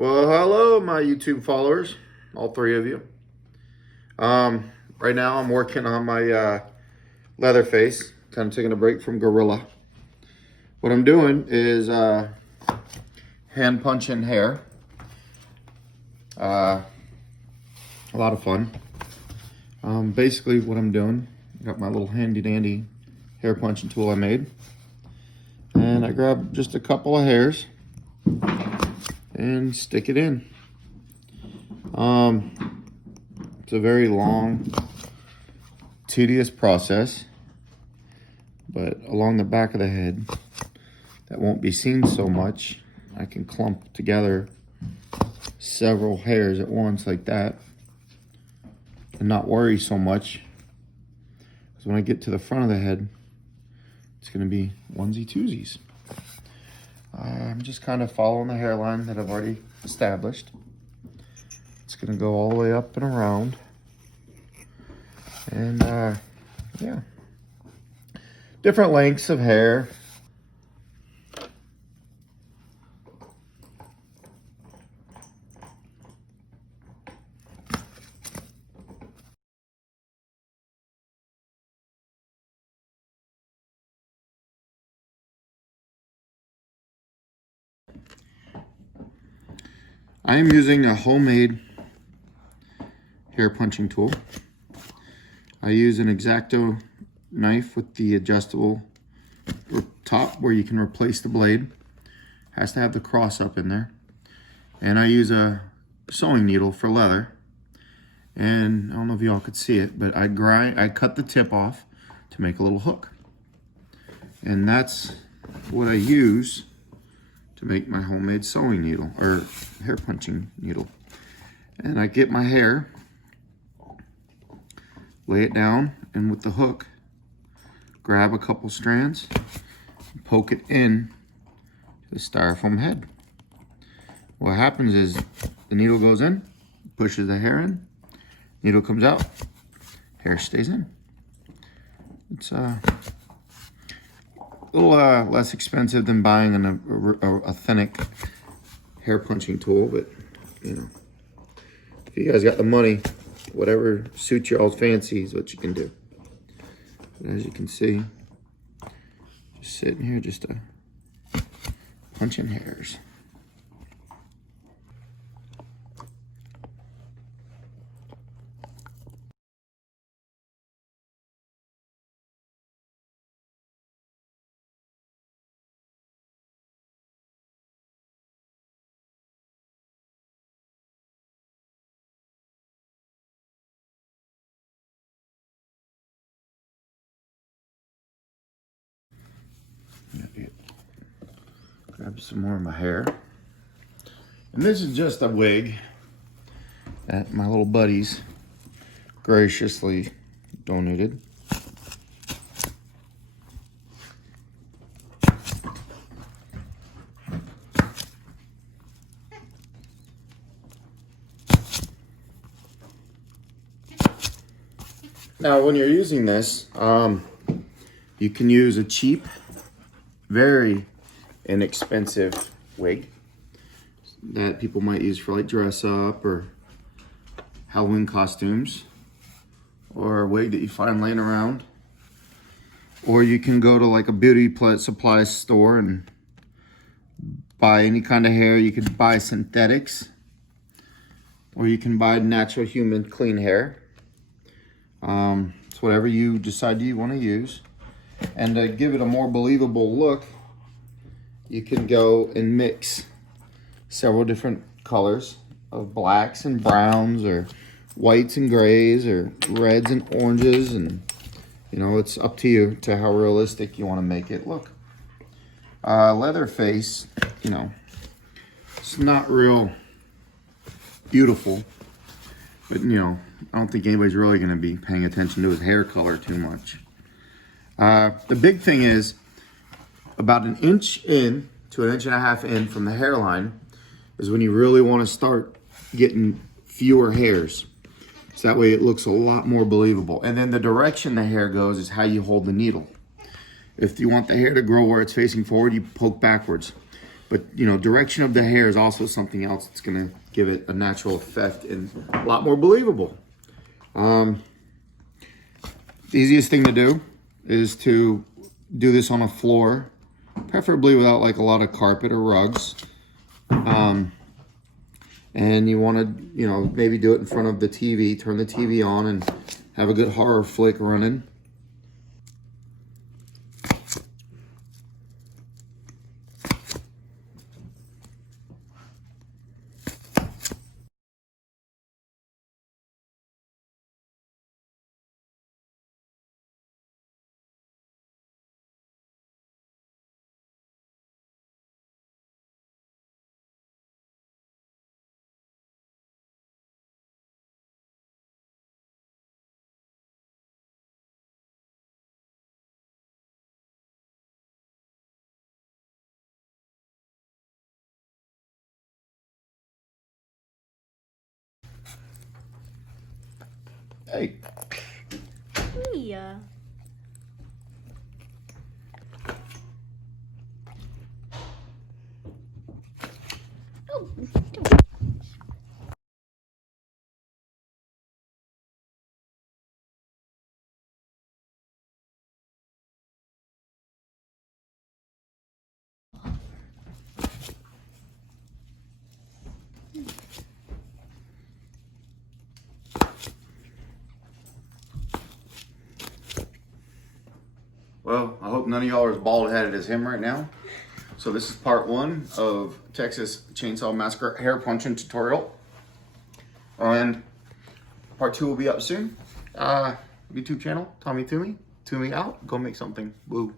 Well, hello, my YouTube followers, all three of you. Right now I'm working on my Leatherface, kind of taking a break from Gorilla. What I'm doing is hand punching hair. A lot of fun. Basically what I'm doing, I got my little handy dandy hair punching tool I made. And I grab just a couple of hairs and stick it in. It's a very long, tedious process, but along the back of the head, that won't be seen so much. I can clump together several hairs at once like that and not worry so much, because when I get to the front of the head, it's going to be onesie twosies. I'm just kind of following the hairline that I've already established. It's going to go all the way up and around. And yeah, different lengths of hair. I am using a homemade hair punching tool. I use an X-Acto knife with the adjustable top where you can replace the blade. Has to have the cross up in there. And I use a sewing needle for leather. And I don't know if y'all could see it, but I cut the tip off to make a little hook. And that's what I use to make my homemade sewing needle, or hair punching needle. And I get my hair, lay it down, and with the hook, grab a couple strands, and poke it in to the styrofoam head. What happens is the needle goes in, pushes the hair in, needle comes out, hair stays in. It's a little less expensive than buying an authentic hair punching tool, but you know, if you guys got the money, whatever suits your all's fancy is what you can do. But as you can see, just sitting here, just punching hairs. Grab some more of my hair. And this is just a wig that my little buddies graciously donated. Now, when you're using this, you can use a cheap, very inexpensive wig that people might use for like dress up or Halloween costumes, or a wig that you find laying around. Or you can go to like a beauty supply store and buy any kind of hair. You could buy synthetics, or you can buy natural human clean hair. It's whatever you decide you want to use. And to give it a more believable look, you can go and mix several different colors of blacks and browns, or whites and grays, or reds and oranges, and you know, it's up to you to how realistic you want to make it look. Leatherface, you know, it's not real beautiful, but you know, I don't think anybody's really going to be paying attention to his hair color too much. The big thing is about an inch in to an inch and a half in from the hairline is when you really want to start getting fewer hairs. So that way it looks a lot more believable. And then the direction the hair goes is how you hold the needle. If you want the hair to grow where it's facing forward, you poke backwards. But, you know, direction of the hair is also something else that's going to give it a natural effect and a lot more believable. The easiest thing to do is to do this on a floor, preferably without like a lot of carpet or rugs. And you want to, you know, maybe do it in front of the TV, turn the TV on and have a good horror flick running. Hey. Yeah. Oh. Well, I hope none of y'all are as bald-headed as him right now. So this is part 1 of Texas Chainsaw Massacre hair punching tutorial. And part 2 will be up soon. YouTube channel, Tommy Toomey. Toomey out. Go make something. Woo.